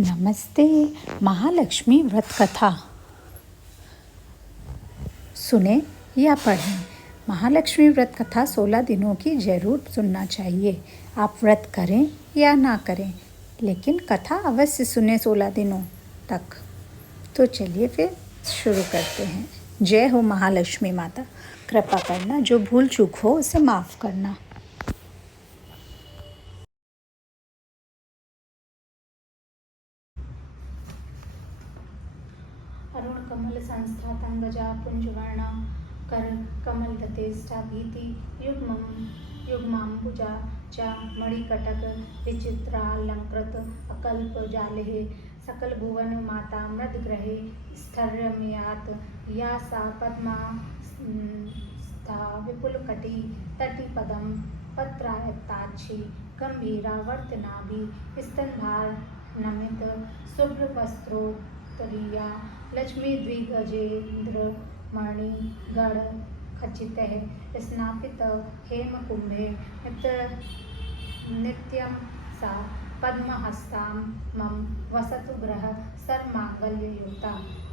नमस्ते। महालक्ष्मी व्रत कथा सुने या पढ़ें। महालक्ष्मी व्रत कथा 16 दिनों की जरूर सुनना चाहिए। आप व्रत करें या ना करें, लेकिन कथा अवश्य सुने 16 दिनों तक। तो चलिए फिर शुरू करते हैं। जय हो महालक्ष्मी माता। कृपा करना, जो भूल चूक हो उसे माफ़ करना। अरुण कमल संस्था तंगजा पुंजवर्णा कर कमल दतेष्टा भीति युग्मांबुजा च मणिकटक विचित्रालंकृत अकल्प जाले सकल भुवन माता मृद ग्रहे स्थर्यमयात या सा पद्मा स्था विपुल कटी तटि पदम पत्रायताक्षी गंभीरा वर्तनाभि स्तनभार नमित शुभ्र वस्त्रोत्तरीया लक्ष्मी द्विगजेन्द्र मणि गण खचितः स्नापित हेम कुंभे नित्यं सा पद्महस्तां मम वसतु ग्रह सर्वमांगल्य युक्ता।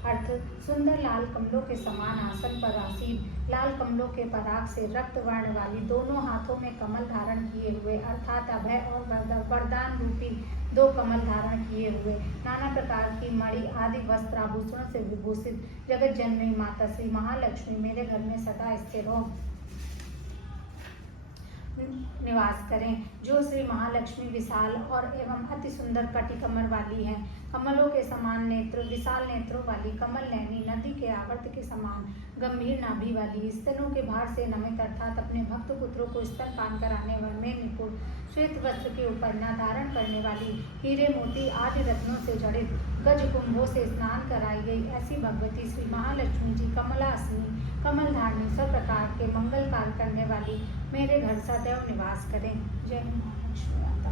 अर्थ: सुंदर लाल कमलों के समान आसन पर आसीन, लाल कमलों के पराग से रक्त वर्ण वाली, दोनों हाथों में कमल धारण किए हुए, अर्थात अभय और वरदान रूपी 2 कमल धारण किए हुए, नाना प्रकार की मणि आदि वस्त्र आभूषणों से विभूषित जगत जननी माता श्री महालक्ष्मी मेरे घर में सदा स्थिर हो निवास करें। जो श्री महालक्ष्मी विशाल और एवं अति सुंदर कटी कमर वाली है, कमलों के समान नेत्र, विशाल नेत्रों वाली, कमल नैनी, नदी के आवर्त के समान गंभीर नाभि वाली, स्तनों के भार से नमित अर्थात अपने भक्त पुत्रों को स्तन पान कराने में निपुण, श्वेत वस्त्र के ऊपर न धारण करने वाली, हीरे मोती आदि रत्नों से जड़ित, गज कुंभों से स्नान कराई गई, ऐसी भगवती श्री महालक्ष्मी जी कमलासनी, कमल धारणी, सब प्रकार के मंगल कार्य करने वाली मेरे घर सदैव निवास करें। जय महालक्ष्मी माता।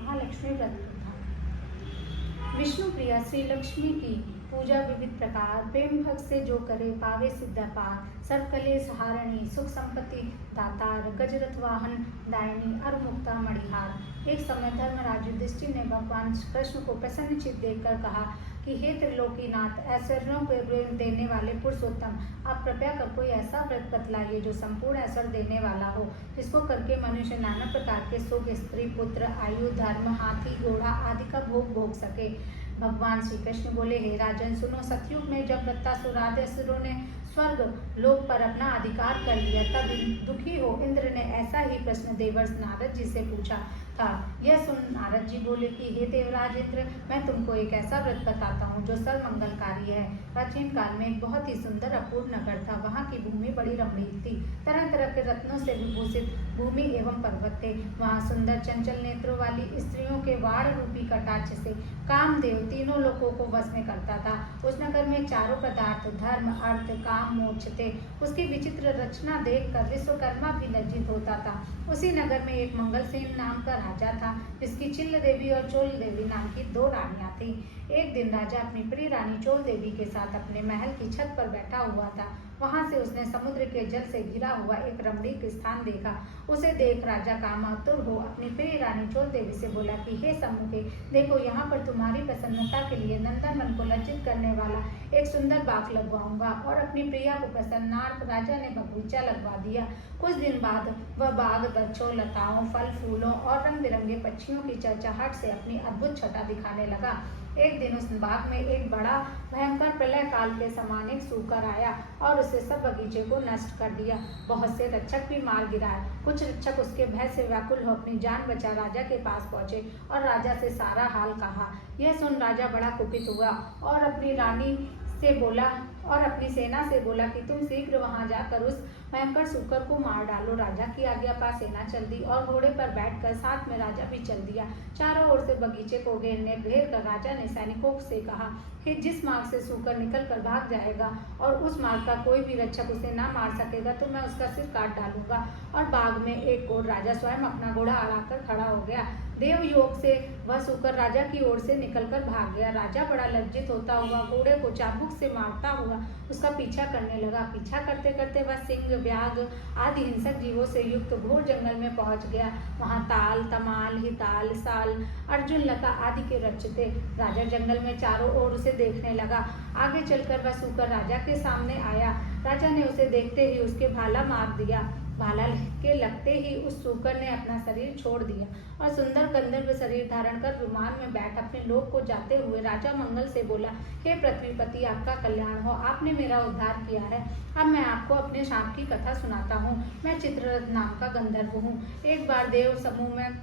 महालक्ष्मी व्रत कथा। विष्णु प्रिया श्री लक्ष्मी की पूजा विविध प्रकार। प्रेम भक्त से जो करे पावे सिद्ध पार। सर्वकलेश हारिणी, सुख संपत्ति दातार, गजरथ वाहन दायिनी, अरुमुक्ता मणिहार। एक समय धर्मराज युधिष्ठिर ने भगवान कृष्ण को प्रसन्नचित्त देखकर कहा कि हे त्रिलोकीनाथ, ऐश्वर्यों को देने वाले पुरुषोत्तम, आप कृपया कर कोई ऐसा व्रत बतलाइए जो संपूर्ण ऐश्वर्य देने वाला हो, जिसको करके मनुष्य नाना प्रकार के सुख, स्त्री, पुत्र, आयु, धर्म, हाथी, घोड़ा आदि का भोग सके। भगवान श्री कृष्ण बोले, हे राजन सुनो, सतयुग में जब दत्तासुर आदि असुरों ने स्वर्ग लोक पर अपना अधिकार कर लिया, तब दुखी हो इंद्र ने ऐसा ही प्रश्न देवर्ष नारद जी से पूछा था। यह सुन नारद जी बोले कि हे देवराज इंद्र, मैं तुमको एक ऐसा व्रत बताता हूँ जो सर्वमंगलकारी है। प्राचीन काल में एक बहुत ही सुंदर अपूर्व नगर था। वहाँ की भूमि बड़ी रमणीक थी। तरह तरह के रत्नों से विभूषित भूमि एवं पर्वत थे। वहाँ सुंदर चंचल नेत्रों वाली स्त्रियों के वाण रूपी कटाक्ष से कामदेव तीनों लोगों को वश में करता था। उस नगर में चारों पदार्थ धर्म, अर्थ, काम, मोक्ष थे। उसकी विचित्र रचना देखकर विश्वकर्मा भी लज्जित होता था। उसी नगर में एक मंगलसेन नाम का राजा था, जिसकी चिल्ल देवी और चोल देवी नाम की 2 रानियां थीं। एक दिन राजा अपनी प्रिय रानी चोल देवी के साथ अपने महल की छत पर बैठा हुआ था। वहां से उसने समुद्र के जल से घिरा हुआ एक रमणीक स्थान देखा। उसे देख राजा कामातुर हो अपनी प्रिय रानी चोल देवी से बोला कि हे सम्मुखे, देखो, यहाँ पर तुम्हारी प्रसन्नता के लिए नंदन मन को लज्जित करने वाला एक सुंदर बाग लगवाऊंगा। और अपनी प्रिया को प्रसन्नार्थ राजा ने बगीचा लगवा दिया। कुछ दिन बाद वह बाग वृक्षों, लताओं, फल फूलों और रंग बिरंगे पक्षियों की चहचहाट से अपनी अद्भुत छटा दिखाने लगा। एक दिन उस बाग में एक बड़ा भयंकर प्रलय काल के समान एक सूकर आया और उसे सब बगीचे को नष्ट कर दिया। बहुत से रक्षक भी मार गिराए। कुछ रक्षक उसके भय से व्याकुल हो अपनी जान बचा राजा के पास पहुंचे और राजा से सारा हाल कहा। यह सुन राजा बड़ा कुपित हुआ और अपनी रानी से बोला और अपनी सेना से बोला कि तुम शीघ्र वहां जाकर उस भयंकर सूकर को मार डालो। राजा की आज्ञा पा सेना चल दी और घोड़े पर बैठकर साथ में राजा भी चल दिया। चारों ओर से बगीचे को घेर कर राजा ने सैनिकों से कहा कि जिस मार्ग से सूकर निकल कर भाग जाएगा और उस मार्ग का कोई भी रक्षक उसे ना मार सकेगा तो मैं उसका सिर काट डालूंगा। और बाग में एक ओर राजा स्वयं अपना घोड़ा अड़ाकर खड़ा हो गया। देव योग से वह सूकर राजा की ओर से निकलकर भाग गया। राजा बड़ा लज्जित होता हुआ घोड़े को चाबुक से मारता हुआ उसका पीछा करने लगा। पीछा करते करते वह सिंह व्याघ्र आदि हिंसक जीवों से युक्त घोर जंगल में पहुंच गया। वहां ताल, तमाल, हिताल, साल, अर्जुन, लता आदि के वृक्ष थे। राजा जंगल में चारों ओर उसे देखने लगा। आगे चलकर वह सूकर राजा के सामने आया। राजा ने उसे देखते ही उसके भाला मार दिया। भाला के लगते ही उस सूकर ने अपना शरीर छोड़ दिया और सुंदर गंधर्व शरीर धारण कर विमान में बैठ अपने लोक को जाते हुए राजा मंगल से बोला, हे पृथ्वीपति, आपका कल्याण हो, आपने मेरा उद्धार किया है। अब मैं आपको अपने शाप की कथा सुनाता हूँ। मैं चित्ररथ नाम का गंधर्व हूँ। एक बार देव समूह में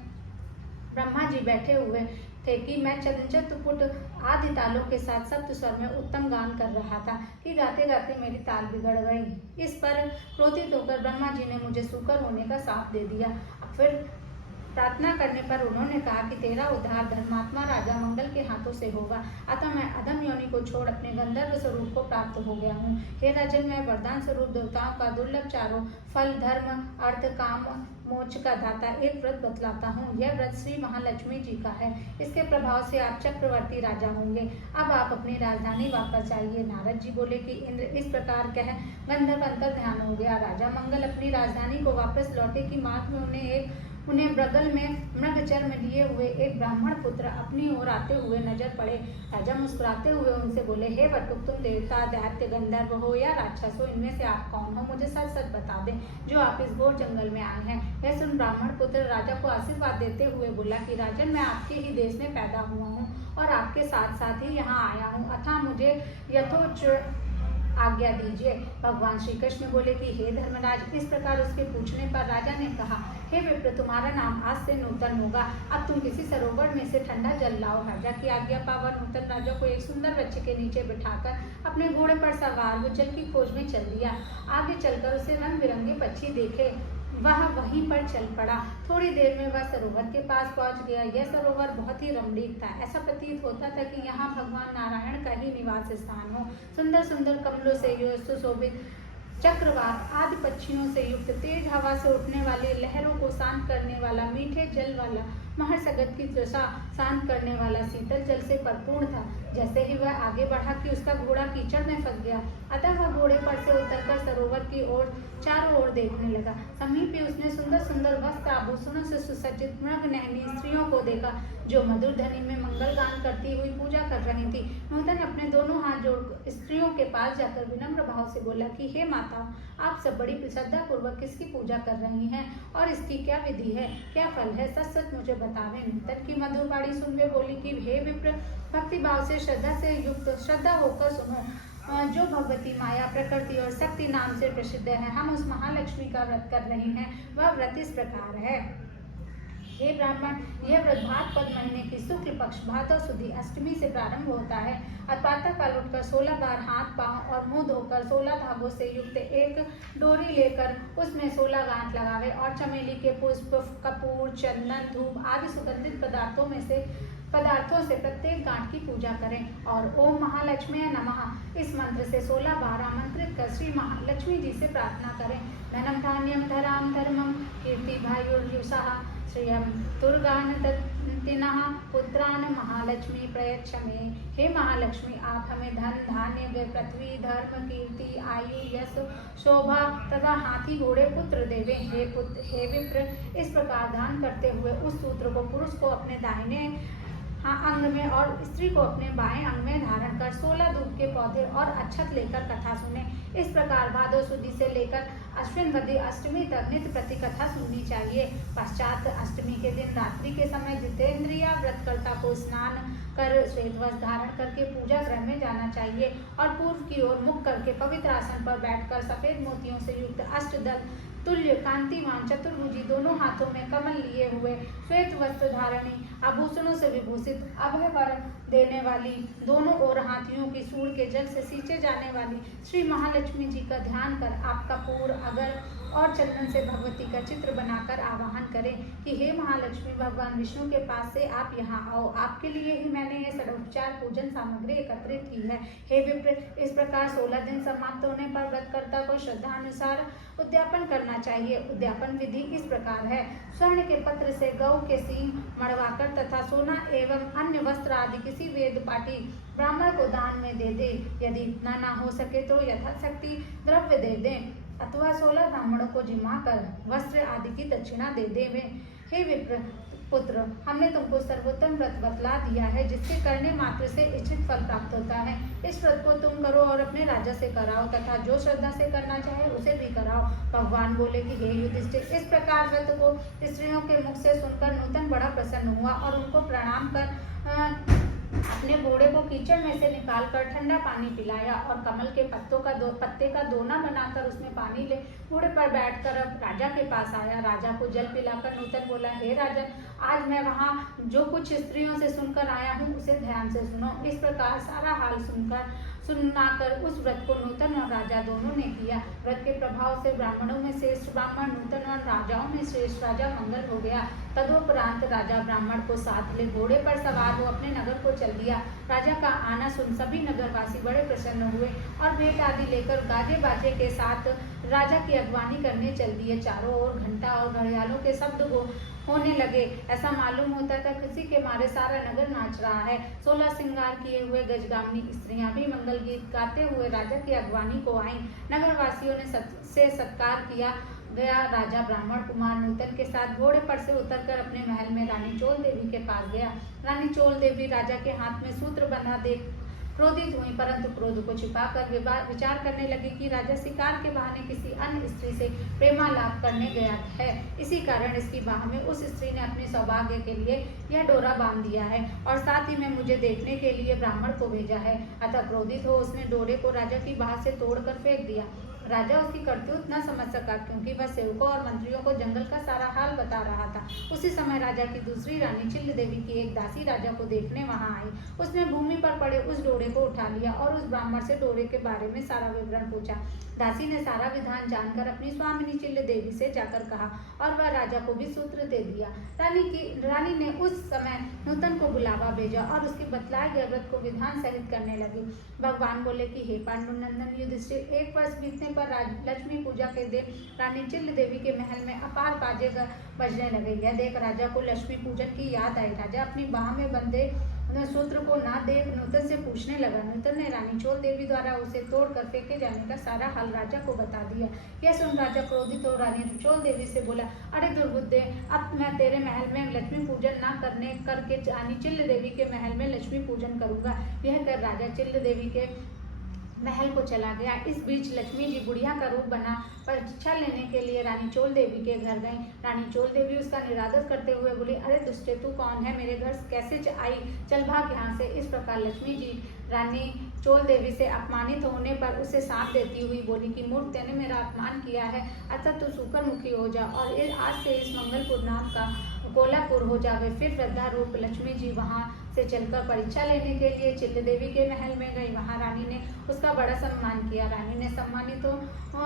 ब्रह्मा जी बैठे हुए थे कि मैं चंचतपुट आदि तालों के साथ सप्त स्वर में उत्तम गान कर रहा था कि गाते गाते मेरी ताल बिगड़ गई। इस पर क्रोधित होकर ब्रह्मा जी ने मुझे सूकर होने का शाप दे दिया। फिर प्रार्थना करने पर उन्होंने कहा कि तेरा उद्धार धर्मात्मा राजा मंगल के हाथों से होगा, अतः मैं अधम योनि को छोड़ अपने गंधर्व स्वरूप को प्राप्त हो गया हूँ। हे राजन, मैं वरदान स्वरूप देवताओं का दुर्लभ चारों फल, धर्म, अर्थ, काम, मोक्ष का दाता एक व्रत बतलाता हूँ। यह व्रत श्री महालक्ष्मी जी का है। इसके प्रभाव से आप चक्रवर्ती राजा होंगे। अब आप अपनी राजधानी वापस जाइए। नारद जी बोले कि इंद्र इस प्रकार कह गंधर्व अंतर ध्यान हो गया। राजा मंगल अपनी राजधानी को वापस लौटे कि मार्ग में उन्हें बगल में मृग चर्म लिए हुए एक ब्राह्मण पुत्र अपनी ओर आते हुए नजर पड़े। राजा मुस्कुराते हुए उनसे बोले, हे वटुक, तुम देवता, दैत्य, गंधर्व हो या राक्षस हो, इनमें से आप कौन हो? मुझे सच सच बता दें जो आप इस घोर जंगल में आए हैं। यह सुन ब्राह्मण पुत्र राजा को आशीर्वाद देते हुए बोला कि राजन, मैं आपके ही देश में पैदा हुआ हूँ और आपके साथ साथ ही यहाँ आया हूँ, अतः मुझे यथोचित आज्ञा दीजिए। भगवान श्री कृष्ण बोले कि हे धर्मराज, इस प्रकार उसके पूछने पर राजा ने कहा, हे विप्र, तुम्हारा नाम आज से नूतन होगा। अब तुम किसी सरोवर में से ठंडा जल लाओ। राजा की आज्ञा पाकर नूतन राजा को एक सुंदर वृक्ष के नीचे बिठाकर अपने घोड़े पर सवार वो जल की खोज में चल दिया। आगे चलकर उसे रंग बिरंगे पक्षी देखे। वह वहीं पर चल पड़ा। थोड़ी देर में वह सरोवर के पास पहुंच गया। यह सरोवर बहुत ही रमणीक था। ऐसा प्रतीत होता था कि यहाँ भगवान नारायण का ही निवास स्थान हो। सुंदर सुंदर कमलों से सुशोभित चक्रवात आदि पक्षियों से युक्त, तेज हवा से उठने वाली लहरों को शांत करने वाला, मीठे जल वाला, महर्षगत की तृषा शांत करने वाला शीतल जल से परिपूर्ण था। जैसे ही वह आगे बढ़ा कि उसका घोड़ा कीचड़ में फंस गया, अतः वह घोड़े पर से उतरकर सरोवर की ओर चारों ओर देखने लगा। समीप ही उसने सुंदर सुंदर वस्त्र आभूषणों से सुसज्जित मृग नयनी स्त्रियों को देखा जो मधुर ध्वनि में मंगल गान करती हुई पूजा कर रही थी। नूतन अपने दोनों हाथ जोड़ स्त्रियों के पास जाकर विनम्र भाव से बोला कि हे माता, आप सब बड़ी श्रद्धा पूर्वक किसकी पूजा कर रही हैं और इसकी क्या विधि है, क्या फल है, सच सच मुझे बतावें। नूतन की मधुर वाणी सुनकर बोली कि हे विप्र, भक्ति भाव से श्रद्धा होकर सुनो। जो भगवती माया, प्रकृति और शक्ति नाम से प्रसिद्ध है, हम उस महालक्ष्मी का व्रत कर रहे हैं। वह व्रत इस प्रकार है। हे ब्राह्मण, यह व्रत भाद्रपद महीने की शुक्ल पक्ष भादव सुदी अष्टमी से प्रारंभ होता है और प्रातः काल उठकर 16 बार हाथ, पांव और मुंह धोकर 16 धागों से युक्त एक डोरी लेकर उसमें 16 गांठ लगावे और चमेली के पुष्प, कपूर, चंदन, धूप आदि सुगंधित पदार्थों से प्रत्येक गांठ की पूजा करें और ओम महालक्ष्मी नमः इस मंत्र से 16 बार आमंत्रित कर श्री महालक्ष्मी जी से प्रार्थना करें। धनम धान्यम धराम धर्मम कीर्ति भायुर्युषः श्रियम दुर्गान दत्तिनः पुत्रान महालक्ष्मी प्रयच्छ मे। हे महालक्ष्मी, आप हमें धन, धान्य, पृथ्वी, धर्म, कीर्ति, आयु, यश, शोभा तथा हाथी, घोड़े, पुत्र देवे। हे विप्र, इस प्रकार दान करते हुए उस सूत्र को पुरुष को अपने दाहिने अंग में और स्त्री को अपने बाएं अंग में धारण कर 16 दूध के पौधे और अक्षत लेकर कथा सुने। इस प्रकार भादव सुदी से लेकर अश्विन वदी अष्टमी तक नित्य प्रति कथा सुननी चाहिए। पश्चात अष्टमी के दिन रात्रि के समय जितेंद्रिया व्रतकर्ता को स्नान कर श्वेत वस्त्र धारण करके पूजा गृह में जाना चाहिए और पूर्व की ओर मुख करके पवित्र आसन पर बैठकर सफेद मोतियों से युक्त अष्टदल तुल्य कांतिमान चतुर्भुजी दोनों हाथों में कमल लिए हुए श्वेत वस्त्र धारणी आभूषणों से विभूषित अभय वर देने वाली दोनों ओर हाथियों की सूंड के जल से सींचे जाने वाली श्री महालक्ष्मी जी का ध्यान कर आप कपूर, अगर और चंदन से भगवती का चित्र बनाकर आवाहन करें कि हे महालक्ष्मी, भगवान विष्णु के पास से आप यहाँ आओ। आपके लिए ही मैंने ये षडोपचार पूजन सामग्री एकत्रित की है। हे विप्र, इस प्रकार 16 दिन समाप्त होने पर व्रतकर्ता को श्रद्धानुसार उद्यापन करना चाहिए। उद्यापन विधि इस प्रकार है। स्वर्ण के पत्र से गौ के सींग मड़वाकर तथा सोना एवं अन्य वस्त्र आदि किसी वेद पाठी ब्राह्मण को दान में दे दे। यदि इतना ना हो सके तो यथाशक्ति द्रव्य दे दें अथवा 16 ब्राह्मणों को जिमा कर वस्त्र आदि की दक्षिणा दे देवे। हे विप्र पुत्र, हमने तुमको सर्वोत्तम व्रत बतला दिया है जिसके करने मात्र से इच्छित फल प्राप्त होता है। इस व्रत को तुम करो और अपने राजा से कराओ तथा जो श्रद्धा से करना चाहे उसे भी कराओ। भगवान बोले कि हे युधिष्ठिर, इस प्रकार व्रत को स्त्रियों के मुख से सुनकर नूतन बड़ा प्रसन्न हुआ और उनको प्रणाम कर अपने घोड़े को कीचड़ में से निकालकर ठंडा पानी पिलाया और कमल के पत्ते का दोना बनाकर उसमें पानी ले घोड़े पर बैठकर अब राजा के पास आया। राजा को जल पिलाकर नूतन बोला, हे राजन, आज मैं वहाँ जो कुछ स्त्रियों से सुनकर आया हूँ उसे ध्यान से सुनो। इस प्रकार सारा हाल सुनाकर उस व्रत को नूतन और राजा दोनों ने किया। व्रत के प्रभाव से ब्राह्मणों में श्रेष्ठ ब्राह्मण नूतन और राजाओं में श्रेष्ठ राजा मंगल हो गया। तदोपरांत राजा ब्राह्मण को साथ ले घोड़े पर सवार हो अपने नगर को चल दिया। राजा का आना सुन सभी नगरवासी बड़े प्रसन्न हुए और भेंट आदि लेकर गाजे बाजे के साथ राजा की अगवानी करने चल दिए। चारों ओर घंटा और घड़ियालों के शब्द होने लगे। ऐसा मालूम होता था खुशी के मारे सारा नगर नाच रहा है। 16 श्रृंगार किए हुए गजगामिनी स्त्रियां भी मंगल गीत गाते हुए राजा की अगवानी को आईं। नगरवासियों ने सत्कार किया गया। राजा ब्राह्मण कुमार नूतन के साथ घोड़े पर से उतरकर अपने महल में रानी चोल देवी के पास गया। रानी चोल देवी राजा के हाथ में सूत्र बंधा देख क्रोधित हुई, परंतु क्रोध को छिपाकर विचार करने लगी कि राजा शिकार के बहाने किसी अन्य स्त्री से प्रेमालाप करने गया है। इसी कारण इसकी बाह में उस स्त्री ने अपने सौभाग्य के लिए यह डोरा बांध दिया है और साथ ही में मुझे देखने के लिए ब्राह्मण को भेजा है। अतः क्रोधित हो उसने डोरे को राजा की बाह से तोड़कर फेंक दिया। राजा उसकी करतूत न समझ सका क्योंकि वह सेवकों और मंत्रियों को जंगल का सारा हाल बता रहा था। उसी समय राजा की दूसरी रानी चिल्ल देवी की एक दासी राजा को देखने वहां आई। उसने भूमि पर पड़े उस डोरे को उठा लिया और उस ब्राह्मण से डोरे के बारे में सारा विवरण पूछा। दासी ने सारा विधान जानकर अपनी स्वामिनी चिल्ल देवी से जाकर कहा और वह राजा को भी सूत्र दे दिया। रानी ने उस समय नूतन को बुलावा भेजा और उसके बतलाए गए व्रत को विधान सहित करने लगी। भगवान बोले कि हे पांडुनंदन युधिष्ठिर, 1 वर्ष बीतने पर लक्ष्मी पूजा के दिन रानी चिल्ल देवी के महल में अपार बाजे बजने लगे। यह देख राजा को लक्ष्मी पूजन की याद आई। राजा अपनी बाह में बंधे सूत्र को ना देख नूतन से पूछने लगा। नूतन ने रानी चोल देवी द्वारा उसे तोड़कर फेंके जाने का सारा हाल राजा को बता दिया। यह सुन राजा क्रोधित हो रानी चोल देवी से बोला, अरे दुर्बुद्धे, अब मैं तेरे महल में लक्ष्मी पूजन ना करके रानी चिल्ल देवी के महल में लक्ष्मी पूजन करूंगा। यह कर राजा चिल्ल देवी के महल को चला गया। इस बीच लक्ष्मी जी बुढ़िया का रूप बना परीक्षा लेने के लिए रानी चोल देवी के घर गई। रानी चोल देवी उसका निरादर करते हुए बोली, अरे दुष्टे, तू कौन है? मेरे घर कैसे आई? चल भाग यहाँ से। इस प्रकार लक्ष्मी जी रानी चोल देवी से अपमानित होने पर उसे साथ देती हुई बोली कि मूर्ख, तेने मेरा अपमान किया है, अतः तू सूकर मुखी हो जा और आज से इस मंगलपुर नाम का कोलापुर हो जावे। फिर वृद्धा रूप लक्ष्मी जी वहां से चलकर परीक्षा लेने के लिए चिल्ल देवी के महल में गई। वहां रानी ने उसका बड़ा सम्मान किया। रानी ने सम्मानित तो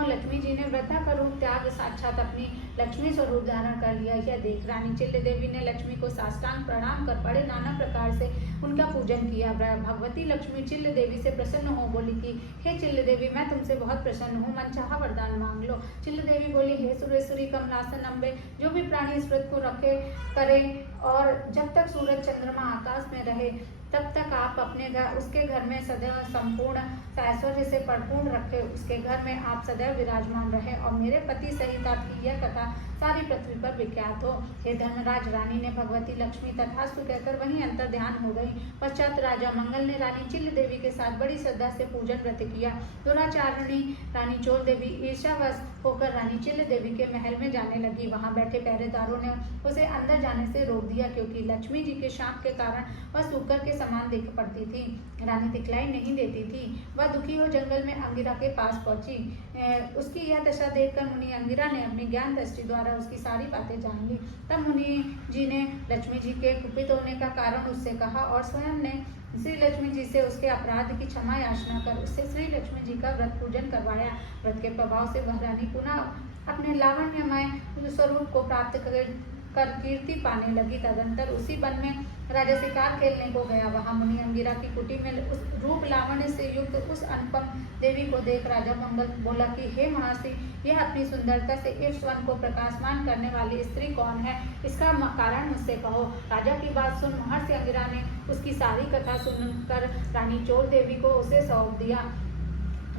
लक्ष्मी जी ने वृद्धा का रूप त्याग साक्षात अपनी लक्ष्मी स्वरूप धारण कर लिया। यह देख रानी चिल्ल देवी ने लक्ष्मी को साष्टांग प्रणाम कर बड़े नाना प्रकार से उनका पूजन किया। भगवती लक्ष्मी चिल्ल देवी से प्रसन्न हो बोली कि हे चिल्ल देवी, मैं तुमसे बहुत प्रसन्न हूँ, मनचाहा वरदान मांग लो। चिल्ल देवी बोली, हे सुरेश्वरी कमलासन अम्बे, जो भी प्राणी इस व्रत को रखे करे और जब तक सूरज चंद्रमा आकाश में रहे तब तक आप अपने घर उसके घर में सदैव संपूर्ण ऐश्वर्य से परिपूर्ण रखे, उसके घर में आप सदैव विराजमान रहे और मेरे पति सहित आपकी यह कथा सारी पृथ्वी पर विख्यात हो। हे धर्मराज, रानी ने भगवती लक्ष्मी तथास्तु कहकर वहीं अंतर ध्यान हो गई। पश्चात राजा मंगल ने रानी चिल्ल देवी के साथ बड़ी श्रद्धा से पूजन व्रत किया। दुराचारणी रानी चोल देवी ईर्ष्यावश होकर रानी चिल्ल देवी के महल में जाने लगी। वहां बैठे पहरेदारों ने उसे अंदर जाने से रोक दिया क्योंकि लक्ष्मी जी के शाप के कारण वह सूकर के समान दिख पड़ती थी। रानी दिखलाई नहीं देती थी। वह दुखी हो जंगल में अंगिरा के पास पहुंची। उसकी यह दशा देखकर मुनि अंगिरा ने अपनी ज्ञान दृष्टि द्वारा उसकी सारी बातें जान ली। तब मुनि जी ने लक्ष्मी जी के कुपित होने का कारण उससे कहा और स्वयं ने श्री लक्ष्मी जी से उसके अपराध की क्षमा याचना कर उससे श्री लक्ष्मी जी का व्रत पूजन करवाया। व्रत के प्रभाव से वह रानी पुनः अपने लावण्यमय स्वरूप को प्राप्त कर कीर्ति पाने लगी। तदंतर उसी वन में राजा शिकार खेलने को गया। वहां मुनि अंगिरा की कुटी में उस रूप लावण्य से युक्त उस अनुपम देवी को देख राजा मंगल बोला कि हे महर्षि, यह अपनी सुंदरता से इस वन को प्रकाशमान करने वाली स्त्री कौन है? इसका कारण मुझसे कहो। राजा की बात सुन महर्षि अंगिरा ने उसकी सारी कथा सुनकर रानी चोल देवी को उसे सौंप दिया।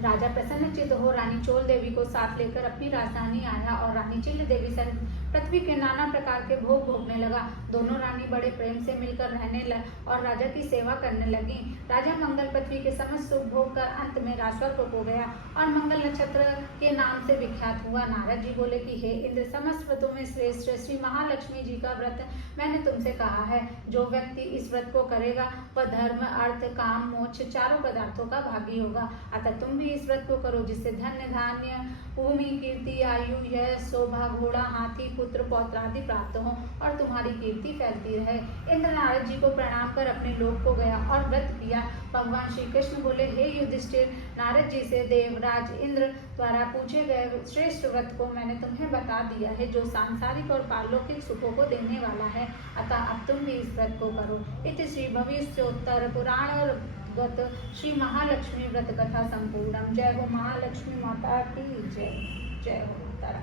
राजा प्रसन्नचित्त हो रानी चोल देवी को साथ लेकर अपनी राजधानी आया और रानी चिल्ल देवी सहित पृथ्वी के नाना प्रकार के भोग भोगने लगा। दोनों रानी बड़े प्रेम से मिलकर रहने लग और राजा की सेवा करने लगी। राजा मंगल पृथ्वी के समस्त सुख भोग कर अंत में राजस्वर्ग को गया और मंगल नक्षत्र के नाम से विख्यात हुआ। नारद जी बोले कि हे इंद्र, समस्त व्रतों में श्रेष्ठ श्री महालक्ष्मी जी का व्रत मैंने तुमसे कहा है। जो व्यक्ति इस व्रत को करेगा वह धर्म, अर्थ, काम, मोक्ष चारों पदार्थों का भागी होगा। अतः तुम भी इस व्रत को करो, जिससे धन्य, धान्य, भूमि, कीर्ति, आयु, यश, शोभा, घोड़ा, हाथी, पुत्र, पौत्र आदि प्राप्त हो और तुम्हारी कीर्ति फैलती रहे। इंद्र नारद जी को प्रणाम कर अपने लोक को गया और व्रत किया। भगवान श्री कृष्ण बोले, हे युधिष्ठिर, नारद जी से देवराज इंद्र द्वारा पूछे गए श्रेष्ठ व्रत को मैंने तुम्हें बता दिया है, जो सांसारिक और पारलौकिक सुखों को देने वाला है। अतः अब तुम भी इस व्रत को करो। इति श्री भविष्योत्तर पुराण श्री महालक्ष्मी व्रत कथा संपूर्णम। जय हो महालक्ष्मी माता की जय। जय हो तारा।